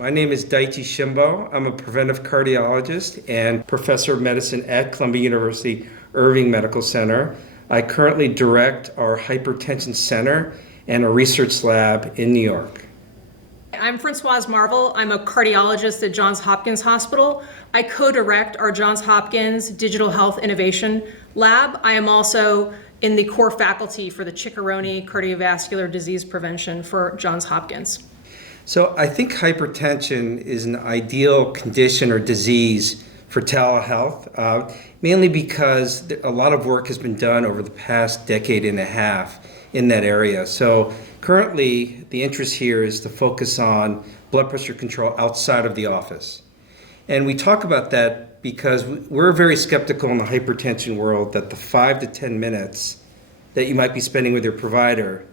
My name is Daichi Shimbo. I'm a preventive cardiologist and professor of medicine at Columbia University Irving Medical Center. I currently direct our hypertension center and a research lab in New York. I'm Francoise Marvel. I'm a cardiologist at Johns Hopkins Hospital. I co-direct our Johns Hopkins Digital Health Innovation Lab. I am also in the core faculty for the Chickaroni Cardiovascular Disease Prevention for Johns Hopkins. So I think hypertension is an ideal condition or disease for telehealth, mainly because a lot of work has been done over the past decade and a half in that area. So currently, the interest here is to focus on blood pressure control outside of the office. And we talk about that because we're very skeptical in the hypertension world that the 5 to 10 minutes that you might be spending with your provider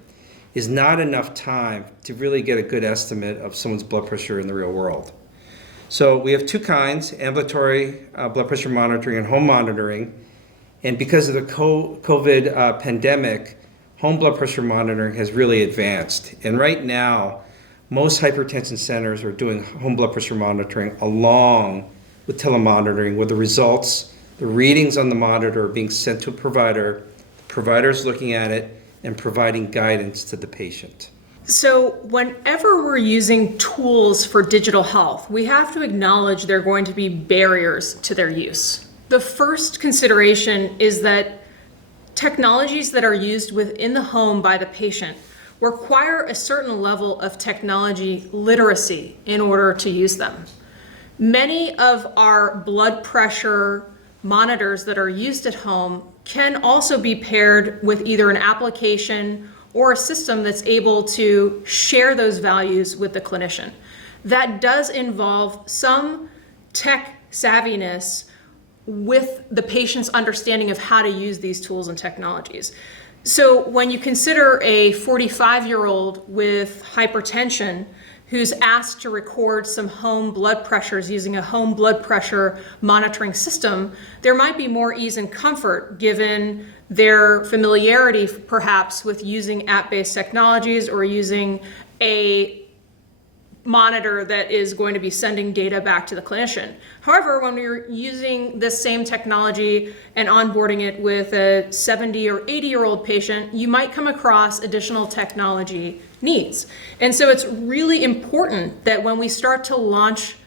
is not enough time to really get a good estimate of someone's blood pressure in the real world. So we have two kinds, ambulatory blood pressure monitoring and home monitoring. And because of the COVID pandemic, home blood pressure monitoring has really advanced. And right now, most hypertension centers are doing home blood pressure monitoring along with telemonitoring, where the results, the readings on the monitor are being sent to a provider, the provider is looking at it and providing guidance to the patient. So whenever we're using tools for digital health, we have to acknowledge there are going to be barriers to their use. The first consideration is that technologies that are used within the home by the patient require a certain level of technology literacy in order to use them. Many of our blood pressure monitors that are used at home can also be paired with either an application or a system that's able to share those values with the clinician. That does involve some tech savviness with the patient's understanding of how to use these tools and technologies. So when you consider a 45-year-old with hypertension who's asked to record some home blood pressures using a home blood pressure monitoring system, there might be more ease and comfort given their familiarity perhaps with using app-based technologies or using a monitor that is going to be sending data back to the clinician. However, when you're using this same technology and onboarding it with a 70 or 80-year-old patient, you might come across additional technology needs. And so it's really important that when we start to launch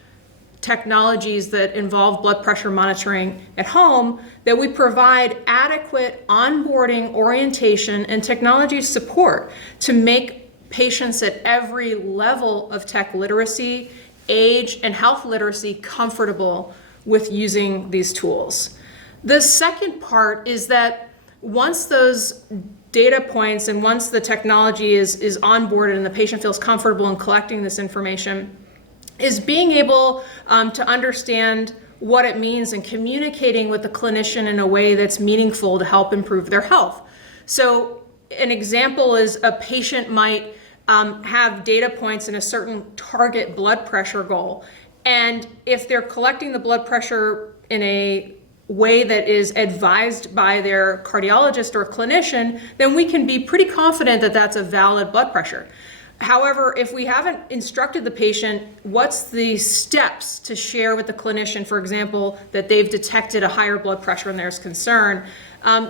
technologies that involve blood pressure monitoring at home, that we provide adequate onboarding, orientation, and technology support to make patients at every level of tech literacy, age, and health literacy comfortable with using these tools. The second part is that once those data points and once the technology is onboarded and the patient feels comfortable in collecting this information, is being able to understand what it means and communicating with the clinician in a way that's meaningful to help improve their health. So an example is a patient might have data points in a certain target blood pressure goal. And if they're collecting the blood pressure in a way that is advised by their cardiologist or clinician, then we can be pretty confident that that's a valid blood pressure. However, if we haven't instructed the patient what's the steps to share with the clinician, for example, that they've detected a higher blood pressure and there's concern,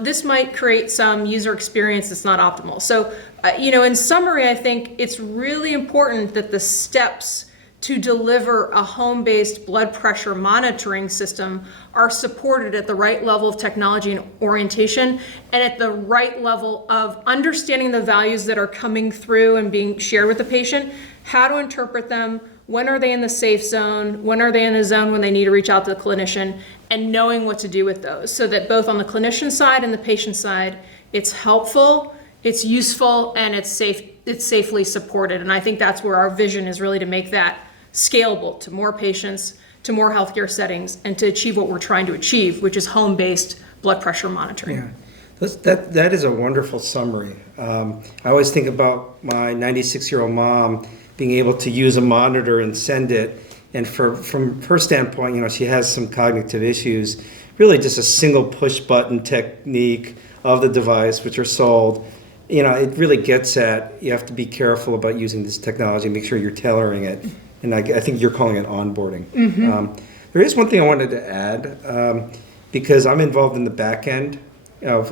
this might create some user experience that's not optimal. So, in summary, I think it's really important that the steps to deliver a home-based blood pressure monitoring system are supported at the right level of technology and orientation and at the right level of understanding the values that are coming through and being shared with the patient, how to interpret them, when are they in the safe zone, when are they in the zone when they need to reach out to the clinician, and knowing what to do with those so that both on the clinician side and the patient side, it's helpful, it's useful, and it's safely supported. And I think that's where our vision is really to make that scalable to more patients, to more healthcare settings, and to achieve what we're trying to achieve, which is home-based blood pressure monitoring. Yeah, that is a wonderful summary. I always think about my 96-year-old mom being able to use a monitor and send it. And from her standpoint, she has some cognitive issues. Really just a single push button technique of the device, which are sold. It really gets at, you have to be careful about using this technology, make sure you're tailoring it and I think you're calling it onboarding. There is one thing I wanted to add, because I'm involved in the back end of,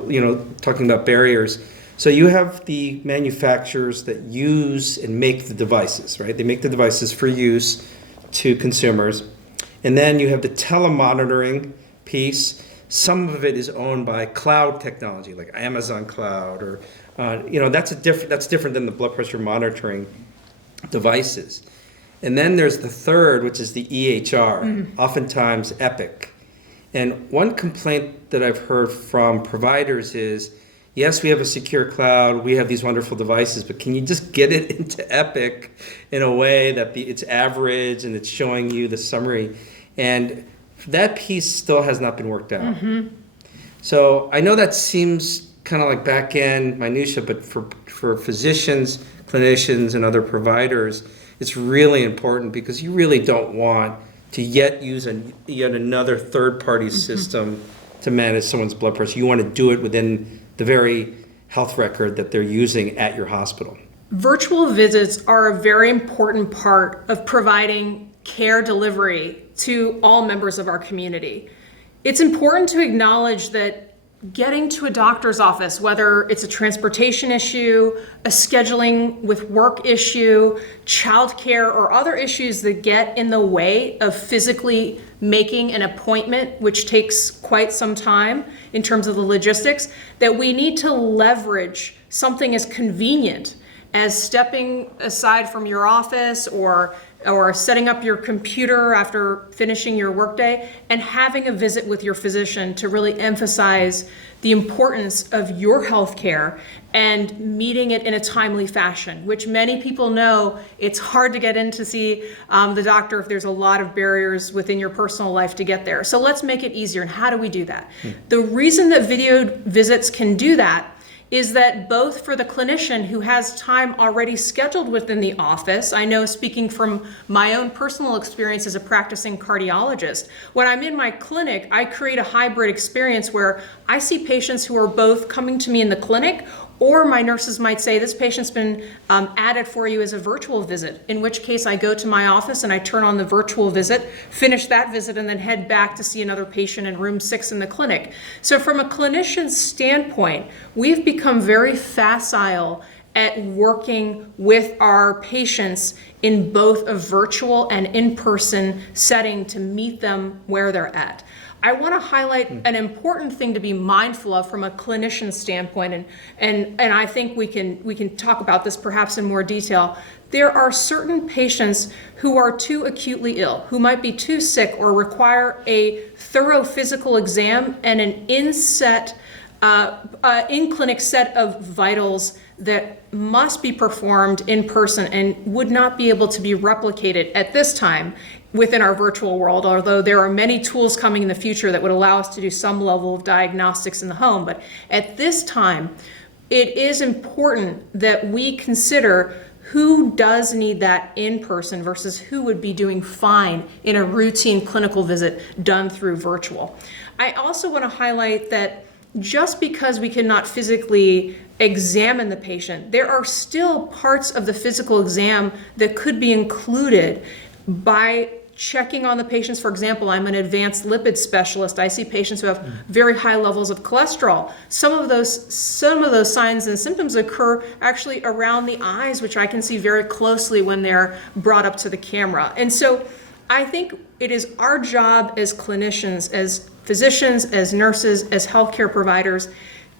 talking about barriers. So you have the manufacturers that use and make the devices, right? They make the devices for use to consumers. And then you have the telemonitoring piece. Some of it is owned by cloud technology, like Amazon Cloud, or that's different than the blood pressure monitoring devices. And then there's the third, which is the EHR, oftentimes Epic. And one complaint that I've heard from providers is, yes, we have a secure cloud, we have these wonderful devices, but can you just get it into Epic in a way that it's average and it's showing you the summary? And that piece still has not been worked out. So I know that seems kind of like back end minutia, but for physicians, clinicians, and other providers, it's really important, because you really don't want to yet another third-party system to manage someone's blood pressure. You want to do it within the very health record that they're using at your hospital. Virtual visits are a very important part of providing care delivery to all members of our community. It's important to acknowledge that getting to a doctor's office, whether it's a transportation issue, a scheduling with work issue, childcare, or other issues that get in the way of physically making an appointment, which takes quite some time in terms of the logistics, that we need to leverage something as convenient as stepping aside from your office or setting up your computer after finishing your workday and having a visit with your physician to really emphasize the importance of your health care and meeting it in a timely fashion, which many people know it's hard to get in to see the doctor if there's a lot of barriers within your personal life to get there. So let's make it easier. And how do we do that? The reason that video visits can do that is that both for the clinician who has time already scheduled within the office, I know, speaking from my own personal experience as a practicing cardiologist, when I'm in my clinic, I create a hybrid experience where I see patients who are both coming to me in the clinic, or my nurses might say, this patient's been added for you as a virtual visit, in which case I go to my office and I turn on the virtual visit, finish that visit, and then head back to see another patient in room 6 in the clinic. So from a clinician's standpoint, we've become very facile at working with our patients in both a virtual and in-person setting to meet them where they're at. I want to highlight an important thing to be mindful of from a clinician standpoint, and I think we can talk about this perhaps in more detail. There are certain patients who are too acutely ill, who might be too sick or require a thorough physical exam and an in-clinic set of vitals that must be performed in person and would not be able to be replicated at this time within our virtual world, although there are many tools coming in the future that would allow us to do some level of diagnostics in the home. But at this time, it is important that we consider who does need that in person versus who would be doing fine in a routine clinical visit done through virtual. I also want to highlight that just because we cannot physically examine the patient, there are still parts of the physical exam that could be included by checking on the patients. For example, I'm an advanced lipid specialist. I see patients who have very high levels of cholesterol. Some of those signs and symptoms occur actually around the eyes, which I can see very closely when they're brought up to the camera. And so I think it is our job as clinicians, as physicians, as nurses, as healthcare providers,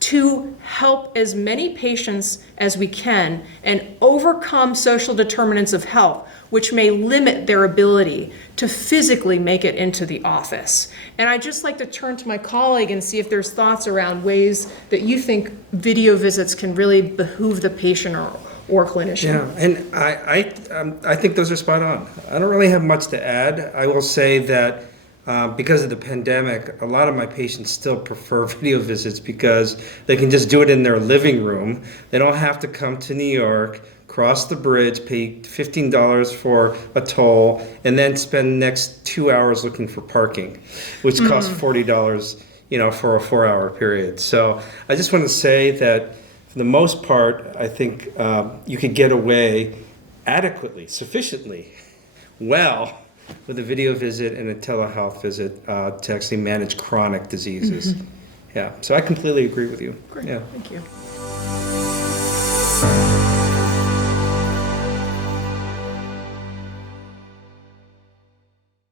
to help as many patients as we can and overcome social determinants of health, which may limit their ability to physically make it into the office. And I'd just like to turn to my colleague and see if there's thoughts around ways that you think video visits can really behoove the patient or clinician. Yeah, and I think those are spot on. I don't really have much to add. I will say that because of the pandemic, a lot of my patients still prefer video visits because they can just do it in their living room. They don't have to come to New York, cross the bridge, pay $15 for a toll, and then spend the next 2 hours looking for parking, which costs $40, for a 4-hour period. So I just want to say that for the most part, I think you could get away adequately, sufficiently, well with a video visit and a telehealth visit to actually manage chronic diseases. Yeah, so I completely agree with you. Great, Yeah. thank you.